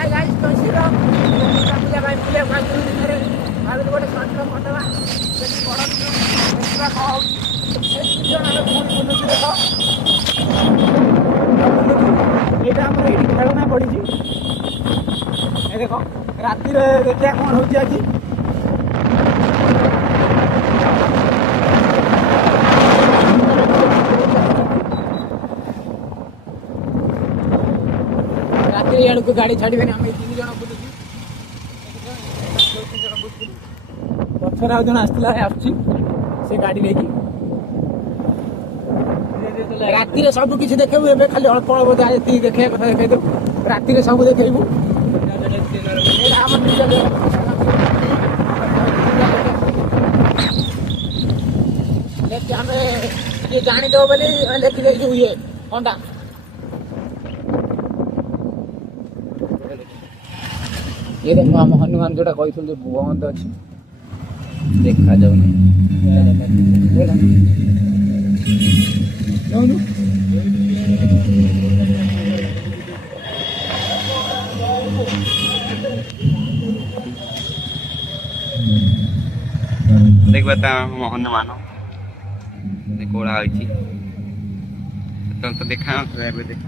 hi guys कैसे हो पूजा भाई पूरे भाई रे भाई गोटे शॉर्ट फटवा देखि बड़ देखा कहो जन हम पूरी बुलुची देखो एटा हमर एठी खेलना पड़ी ए देखो राती रे देखिया कोन होची आज रात को गाड़ी छाड़े आम 3 जन बुलूँ पचर आज आसला से गाड़ी लेकिन राति सब किसी देखेबू ए खाली अल्प अल्प देखा कथा देखेबू राति सब देखेबू आम ये जानीदेव बोली लिखी देचु ये अंडा ये देखो आम हनुमान जोटा कही बंद अच्छी देखा जाऊनी देख बता हनुमान कोड़ा तो देखा देखा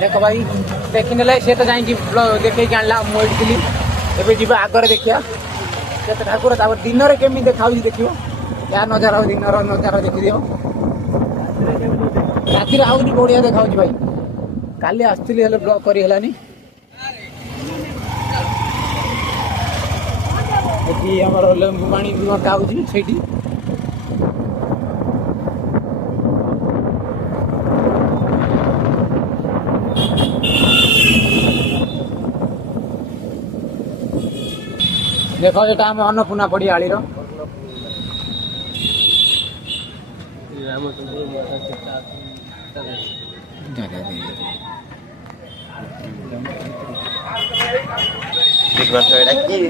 देख भाई देखी ना सी तो जाकि देखे आनला मुझे एवं जी आगे देखिया ठाकुर दिन में केमी देखा देख या नजारा दिन नजारा देखी राति आहरी बढ़िया देखा भाई काली आसती ब्लॉग करनी आमर लेंबू पानी गाँव से देखो ये आम अन्नपूर्णा पड़ी आलीर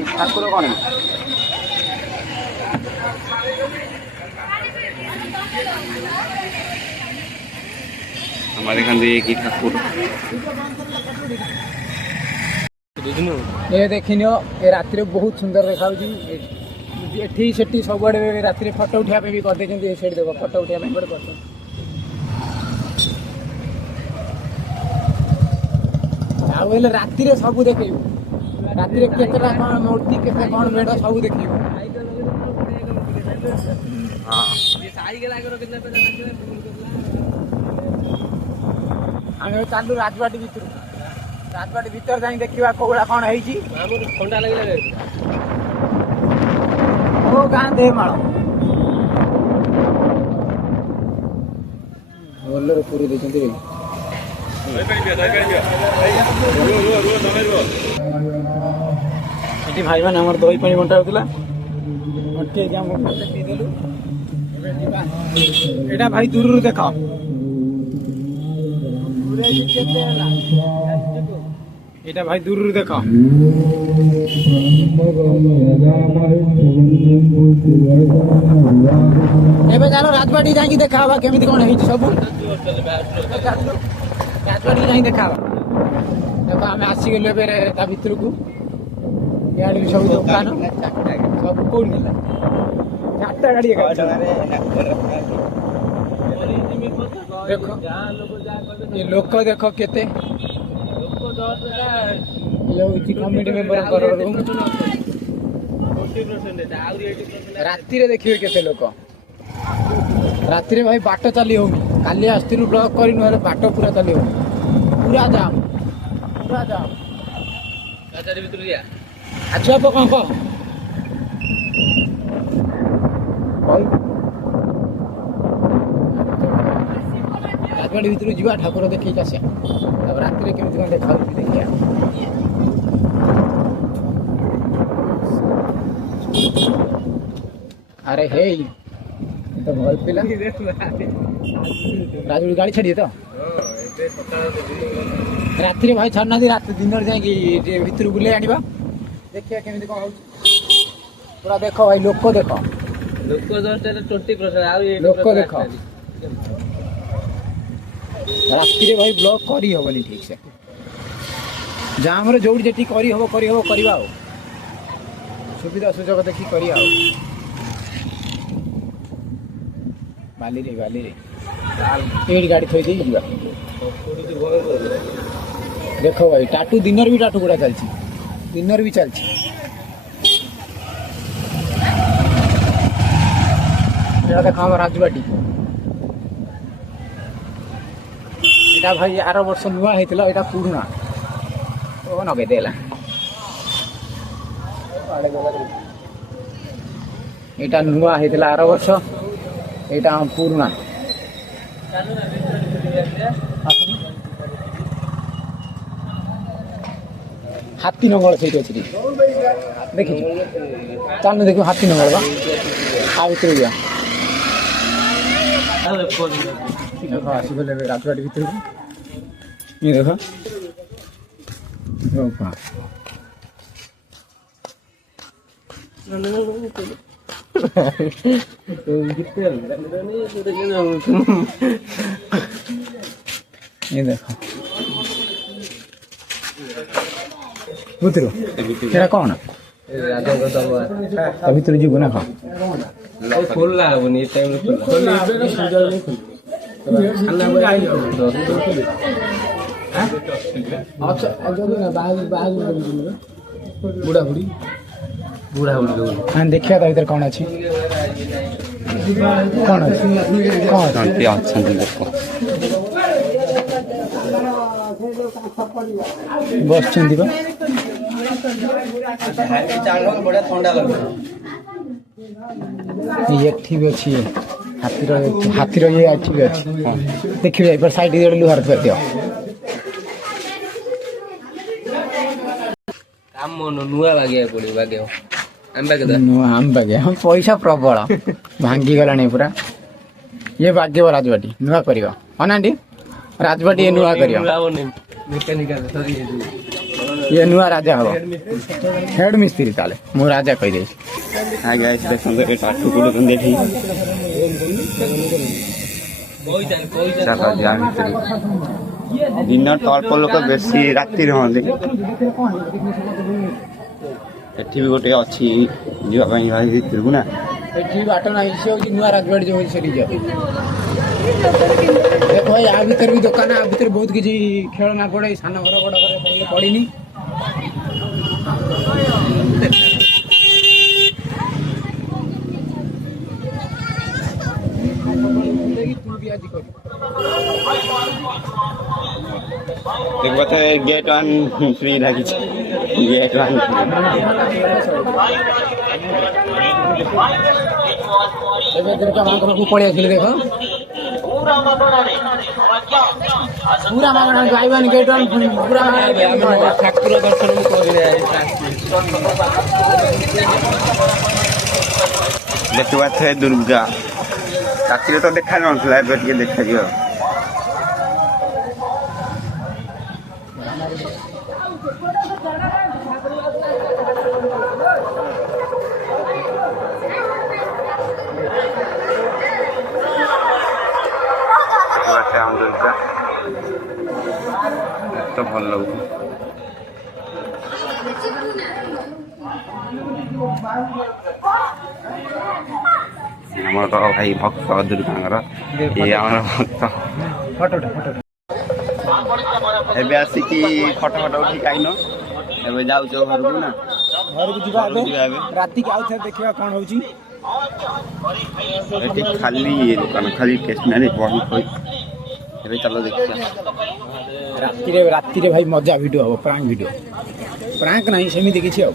ठाकुर कौन हमारे खान ठाकुर ये देखनी ये राति बहुत सुंदर देखा सब राति फोटो उठा भी करदे देख फोटो उठा राति सब देख राति केतटा कौन मूर्ति केते कौन मेढ़ सब देख आम चलू राजबाटी भर राजबाटी भीतर जाई देखा कौड़ा कौन ठंडा लगे ओ गाँ देमाल भलरे पूरी देखते भाई मैंने आम दही पानी बंटा होता एटा भाई दूर देख এটা ভাই দূর দেখো এবে জানো রাজবাড়ি যাই দেখা হবা কেমিতি কোন হইছে সব রাজবাড়ি যাই দেখা হবা দেখো আমি আসি গেল এবে তা ভিতরকু ইয়াড়ি সব দোকান সব কোন গেলা চারটা গাড়ি देखो ये लोक देखो केते कमिटी मेंबर राति देखिए केते लोक राति भाई बाट चली हो काली आसती ब्लॉक कर बाट पूरा चली हो पूरा जाम अच्छा तो कौन कह राजबाड़ी भर जा ठाकुर देखे आसिया राति केमी कौन देखा देखिए अरे हे तो भल पिला राजबाड़ी गाड़ी छाड़िए तो राति भाई छाड़ना रात दिन जाए भर बुले आने देखिए केमी कौन हो पूरा देख भाई लोक देख लोक जस्ट 20% ଆଉ लोक देख राति रे भाई ब्लॉग करी होबनी ठीक से जाम रे जोड़ी जेटी करी होबो करबा आ सुविधा सुजोग देखी करी आ बाली रे एडी गाड़ी थई दे जीवा देखो भाई टाटू दिन भी टाटू गुड़ा चलती दिन भी चलती देखो हम राजबाटी এটা ভাই আর বর্ষ নূয়া হয়েছিল এটা পুরোনা ও নগে দেলা এটা নূয়া হয়েছিল আর বর্ষ এটা পুরোনা হাতি নঙ্গল সেইটা আছে দেখি চাল দেখো হাতি নঙ্গল বা আর ভিতরে যা देखो आसिगले राजबाटी भितर ये देखो ये देखो भीतर एटा कौन राजा को सब भीतर जीव ना खा खोल ला बनी टाइम खोल हाँ देखिए तो इधर कौन अच्छी कौन अच्छी बस चंदी बा बड़ा ठंडा लगे ये ठीक अच्छी है हाथीर ये ठीक अच्छी देखिए एक बार साइड लुहार कर दियो काम मन नुआ बागिया पड़ी बागिया आम बागे हम पैसा प्रबल भांगी गलानी पूरा ये भाग्य राजबाटी नुआ करवा अनाटी राजबाटी ये नुआ करियो ये नुआ राजा हम हेड मिस्त्री ताले मु राजा कह दे हाय गाइस देखो ये टाटू को देखी चलो जा भितर दिन अल्प लोक बेसी राति रहते एठी भी गोटे अच्छी जीवा भाई भितर को ना एठी बाट ना से होची नुआ राजबाटी जो होची सेठी जा देखो भाई आ भीतर भी दुकान आ भीतर बहुत किसी खेलना पड़े सान घर बड़ घर पड़ीनी देखो तो गेट 1 फ्री लगी गेट 1 एबे दुर्गा मां को पड़े आसिले देखो पूरा मागणा जाइबान गेट 1 पूरा मागणा ठाकुर दर्शन को दिले देखो थे दुर्गा राति तो देखा नथिला एबे टिके देखा जियो दुर्गा तो भल लगू तो भाई भक्त दुर्गा ये भक्त एबे आसिकी फटो उठी काइन एबे जाऊ घर को ना घर को जीवा राति के आउथे देखिबा कोन होची एटी खाली ये दुकान खाली स्टेशनरी बही कोई एबे चलो देखिया राति रे भाई मजा वीडियो हो प्रैंक नहीं सेमी देखि हो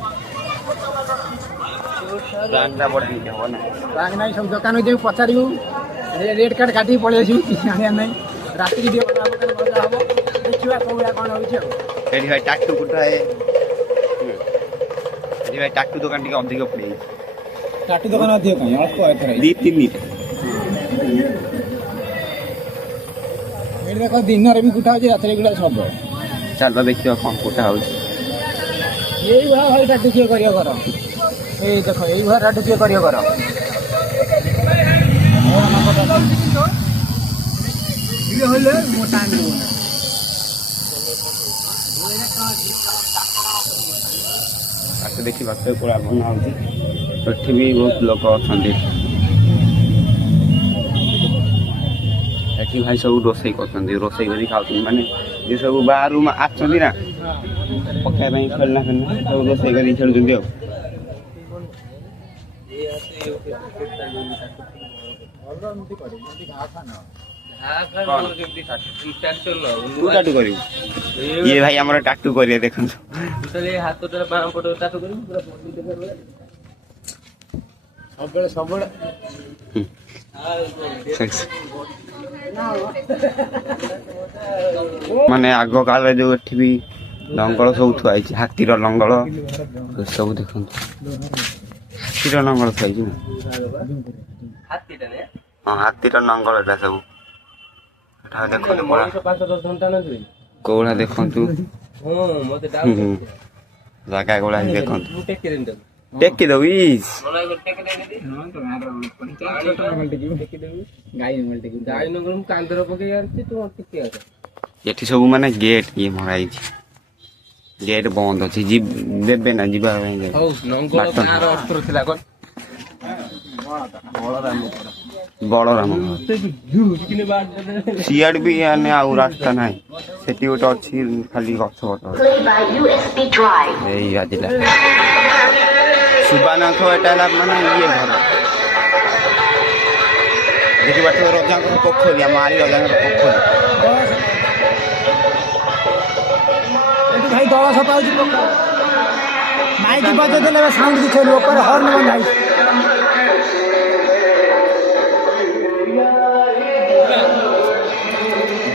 प्रांगटा बढी हो ना प्रैंक नहीं सब दुकान जे पचारिबु रेड कार्ड काटी पळे आसी आनिया नहीं राति वीडियो बना मजा हो देखिबा कोला कोन होची हो एटी भाई टाटू कुटाए एटी भाई टाटू दुकान टिके अधिक पड़े टाटू दुकान अधिक कहीं अल्प एथरा 2-3 नीट देखो दिन भी कुटा हो रात गुड़ा सब चलो देखिए कौन कुटा हो यही भाई टाटू किए कर এই দেখো এই ঘরটা ঢুকিয়ে করিও কর হলে মোটা আনবো না ଆସ ଦେଖିବାକୁ ପୁରା ବନା ହେଉଛି ଏଠି ବି ବହୁତ ଲୋକ ଅଛନ୍ତି ଏଠି ଭାଇ ସବୁ ରୋଷେଇ କରୁଛନ୍ତି ରୋଷେଇ କରି ଖାଉଛନ୍ତି ମାନେ ଯେ ସବୁ ବାହାରୁ ଆସୁଛନ୍ତି ନା ପକାଇବା ପାଇଁ ଖେଳନା ସବୁ ରୋଷେଇ କରି ଖେଳୁଛନ୍ତି ଆଉ ତୁ ଟାଟୁ କରିବୁ ଇଏ ଭାଇ ଆମର ଟାଟୁ କରିବେ ଦେଖନ୍ତୁ ହାତଟା ବାଁ ପଟ ଟାଟୁ କରିବୁ ପୁରା ସବୁବେଳେ ମାନେ ଆଗ କାଳରେ ଯୋଉ ଏଠି ବି ଲଙ୍ଗଳ ସବୁ ଥୁଆ ହେଇଛି ହାତୀର ଲଙ୍ଗଳ ସବୁ ଦେଖନ୍ତୁ ହାତୀର ଲଙ୍ଗଳ ଥୁଆ ହେଇଛି ନା ହଁ ହାତୀର ଲଙ୍ଗଳ ଏଟା ସବୁ ଏଟା ଦେଖନ୍ତୁ କୋଉଭଳିଆ ଦେଖନ୍ତୁ ଜାଗା କୋଉଭଳିଆ ଦେଖନ୍ତୁ ଟେକି ଦବୁ ଏଠି ସବୁ ମାନେ ଗେଟ୍ ଇଏ ମରା ହେଇଛି ଗେଟ୍ ବନ୍ଦ ଅଛି ଦେବେ ନା ଯିବା ପାଇଁ ବଳରାମ ସିଆଡେ ବି ମାନେ ଆଉ ରାସ୍ତା ନାହିଁ ସେଠି ଗୋଟେ ଅଛି ଖାଲି ଗଛ ଫଟ ଏଇ ବାଜିଲା ସୁବାନାଥ ଏଟା ହେଲା ମାନେ ଇଏ ଘର ଦେଖିପାରୁଥିବ ରଜାଙ୍କର ପୋଖରୀ ଆମ ଆଳି ରଜାଙ୍କର ପୋଖରୀ ଏଠି ଭାଇ ଦଳ ସଫା ହଉଛି ମାଇକି ବଜେଇ ଦେଲେ ସାଉଣ୍ଡ କିଛି ହଉନି ଉପରେ ହର୍ନ ବନ୍ଦ ହେଇଛି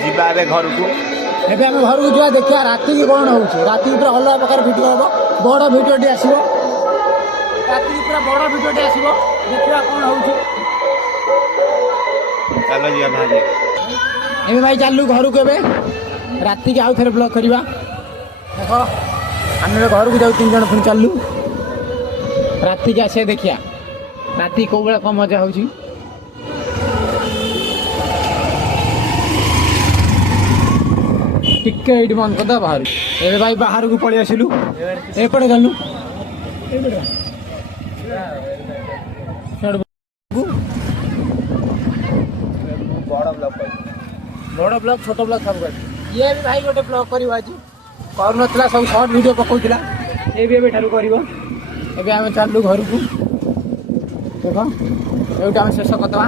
ଯିବା ଏବେ ଘରକୁ ଏବେ ଆମେ ଘରକୁ ଯିବା ଦେଖିବା ରାତିକି କ'ଣ ହଉଛି ରାତିକି ପୁରା ଅଲଗା ପ୍ରକାର ଭିଡ଼ିଓ ହବ ବଡ଼ ଭିଡ଼ିଓଟି ଆସିବ ରାତିକି ପୁରା ବଡ଼ ଭିଡ଼ିଓଟି ଆସିବ ଦେଖିବା କ'ଣ ହଉଛି ଚାଲ ଯିବା ବାହାରି ଏବେ ଭାଇ ଚାଲୁ ଘରକୁ ଏବେ ରାତିକି ଆଉ ଥରେ ବ୍ଲଗ୍ କରିବା ଦେଖ ଆମେ ଏବେ ଘରକୁ ଯାଉ 3 ଜଣ ପୁଣି ଚାଲୁ ରାତିକି ଆସିବା ଦେଖିବା ରାତି କୋଉ ଭଳିଆ କ'ଣ ମଜା ହଉଛି ଟିକେ ଏଇଠି ବନ୍ଦ କରିଦେବା ବାହାରୁ ଏବେ ଭାଇ ବାହାରକୁ ପଳେଇ ଆସିଲୁ ଏପଟେ ଗଲୁ ବଡ଼ ବ୍ଲଗ୍ ଛୋଟ ବ୍ଲଗ୍ ସବୁ କରି ଇଏ ବି ଭାଇ ଗୋଟେ ବ୍ଲଗ୍ କରିବ ଆଜି କରୁନଥିଲା ସବୁ ସର୍ଟ ଭିଡ଼ିଓ ପକାଉଥିଲା ଏ ବି ଏବେଠାରୁ କରିବ ଏବେ ଆମେ ଚାଲୁ ଘରକୁ ଦେଖ ଏଇଟା ଆମେ ଶେଷ କରିଦେବା